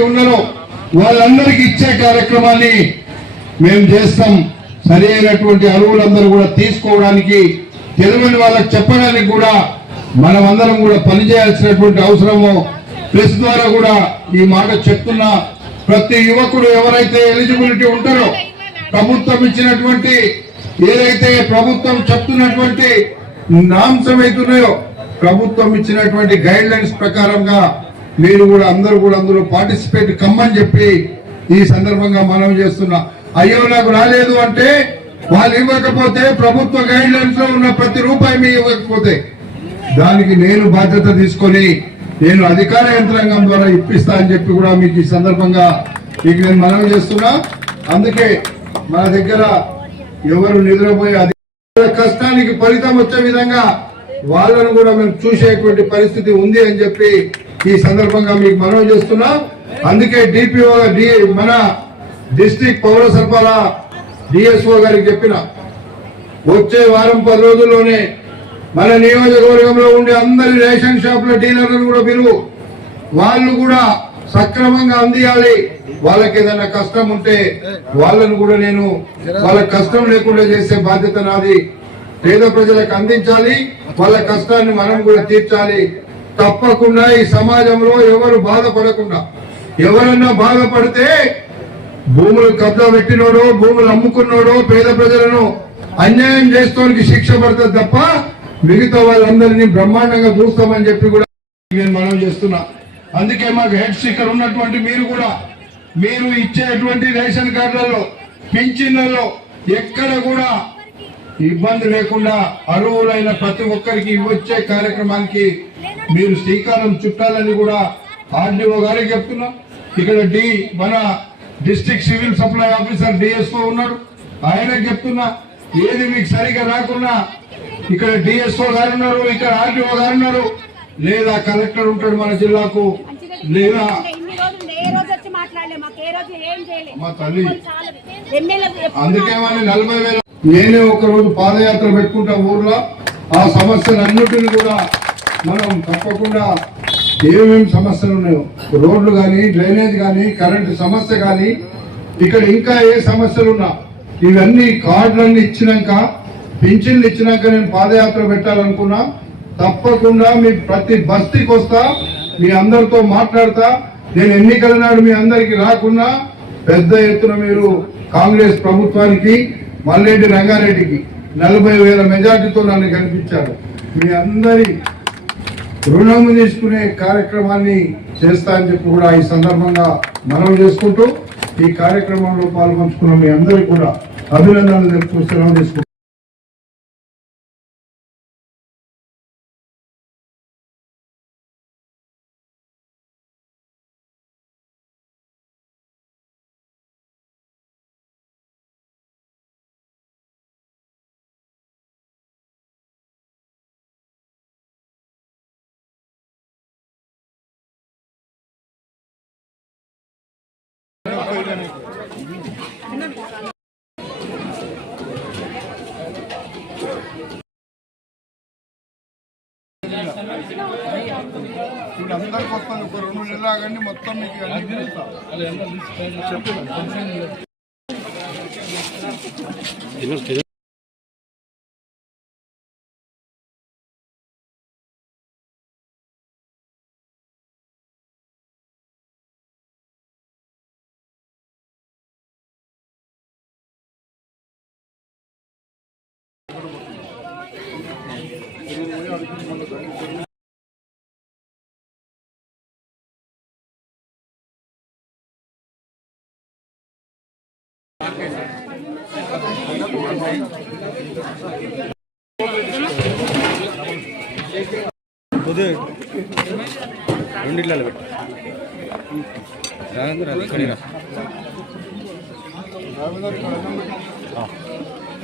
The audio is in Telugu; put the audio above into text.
ఉన్నారో వాళ్ళందరికీ ఇచ్చే కార్యక్రమాన్ని మేము చేస్తాం. సరి అయినటువంటి అరువులందరూ కూడా తీసుకోవడానికి, తెలియని వాళ్ళకి చెప్పడానికి కూడా మనం అందరం కూడా పనిచేయాల్సినటువంటి అవసరము ప్రెస్ ద్వారా కూడా ఈ మాట చెప్తున్నా. ప్రతి యువకుడు ఎవరైతే ఎలిజిబిలిటీ ఉంటారో, ప్రభుత్వం ఇచ్చినటువంటి ఏదైతే ప్రభుత్వం చెప్తున్నటువంటి నామ్స్ అవుతున్నాయో, ప్రభుత్వం ఇచ్చినటువంటి గైడ్ లైన్స్ ప్రకారంగా మీరు కూడా అందరూ కూడా అందులో పార్టిసిపేట్ కమ్మని చెప్పి ఈ సందర్భంగా మనం చేస్తున్నా. అయ్యో నాకు రాలేదు అంటే వాళ్ళు ఇవ్వకపోతే, ప్రభుత్వ గైడ్ లైన్స్ లో ఉన్న ప్రతి రూపాయి మీ ఇవ్వకపోతే దానికి నేను బాధ్యత తీసుకొని నేను అధికార యంత్రాంగం ద్వారా ఇప్పిస్తా అని చెప్పి కూడా మీకు ఈ సందర్భంగా మీకు నేను మనవి చేస్తున్నా. అందుకే మన దగ్గర ఎవరు నిద్రపోయే కష్టానికి ఫలితం వచ్చే విధంగా వాళ్ళను కూడా మేము చూసేటువంటి పరిస్థితి ఉంది అని చెప్పి ఈ సందర్భంగా మీకు మనవి చేస్తున్నా. అందుకే డిపిఓ మన డిస్ట్రిక్ట్ పౌర సరఫరా డిఎస్ఓ గారికి చెప్పిన, వచ్చే వారం 10 రోజుల్లోనే మన నియోజకవర్గంలో ఉండే అందరి రేషన్ షాపుల డీలర్లను కూడా పిలువు, వాళ్ళు కూడా సక్రమంగా అందియాలి. వాళ్ళకి ఏదైనా కష్టం ఉంటే వాళ్ళను కూడా నేను వాళ్ళకి కష్టం లేకుండా చేసే బాధ్యత నాది. పేద ప్రజలకు అందించాలి, వాళ్ళ కష్టాన్ని మనం కూడా తీర్చాలి. తప్పకుండా ఈ సమాజంలో ఎవరు బాధపడకుండా, ఎవరన్నా బాధపడితే భూములు కబ్జా పెట్టినోడో, భూములు అమ్ముకున్నాడో, పేద ప్రజలను అన్యాయం చేస్తోనికి శిక్ష పడుతుంది తప్ప మిగతా వాళ్ళందరినీ బ్రహ్మాండంగా చూస్తామని చెప్పి కూడా నేను మనం చేస్తున్నా. అందుకే మాకు హెడ్ స్టిక్కర్ ఉన్నటువంటి మీరు కూడా మీరు ఇచ్చేటువంటి రేషన్ కార్డులలో, పింఛన్లలో ఎక్కడ కూడా ఇబ్బంది లేకుండా అర్హులైన ప్రతి ఒక్కరికి ఇవ్వచ్చే కార్యక్రమానికి మీరు శ్రీకారం చుట్టాలని కూడా ఆర్డీఓ గారికి చెప్తున్నా. ఇక్కడ మన district civil supply officer DSO ఉన్నాడు, ఆయనకు చెప్తున్నా. ఏది మీకు సరిగా రాకున్నా ఇక్కడ డిఎస్ఓ గారు ఉన్నారు, ఇక్కడ ఆర్డీఓ గారు ఉన్నారు, లేదా కలెక్టర్ ఉంటాడు మన జిల్లాకు, లేదా మా తల్లి. అందుకే 40,000 నేనే ఒక రోజు పాదయాత్ర పెట్టుకుంటా ఊర్లో. ఆ సమస్యలన్నిటిని కూడా మనం తప్పకుండా ఏమేమి సమస్యలు ఉన్నాయో, రోడ్లు కానీ, డ్రైనేజ్ కానీ, కరెంటు సమస్య కానీ, ఇక్కడ ఇంకా ఏ సమస్యలు ఉన్నా ఇవన్నీ కార్డులన్నీ ఇచ్చినాక, పింఛన్లు ఇచ్చినాక నేను పాదయాత్ర పెట్టాలనుకున్నా. తప్పకుండా మీ ప్రతి బస్తీకి వస్తా, మీ అందరితో మాట్లాడతా. నేను ఎన్నికల నాడు మీ అందరికి రాకున్నా పెద్ద ఎత్తున మీరు కాంగ్రెస్ ప్రభుత్వానికి, మల్రెడ్డి రంగారెడ్డికి 40,000 మెజార్టీతో నన్ను కనిపించారు. మీ అందరి రుణం తీసుకునే కార్యక్రమాన్ని చేస్తా అని చెప్పి కూడా ఈ సందర్భంగా మనం చేసుకుంటూ ఈ కార్యక్రమంలో పాల్గొంచుకున్న మీ అందరికీ కూడా అభినందనలు తెలుపుతూ సెలవు తీసుకుంటాం. ఇప్పుడు అందరికి వస్తాను, ఒక 2 నెలలు ఆగండి, మొత్తం మీకు అన్ని తెలుస్తా. రెండిట్లలో పెట్టు రాదు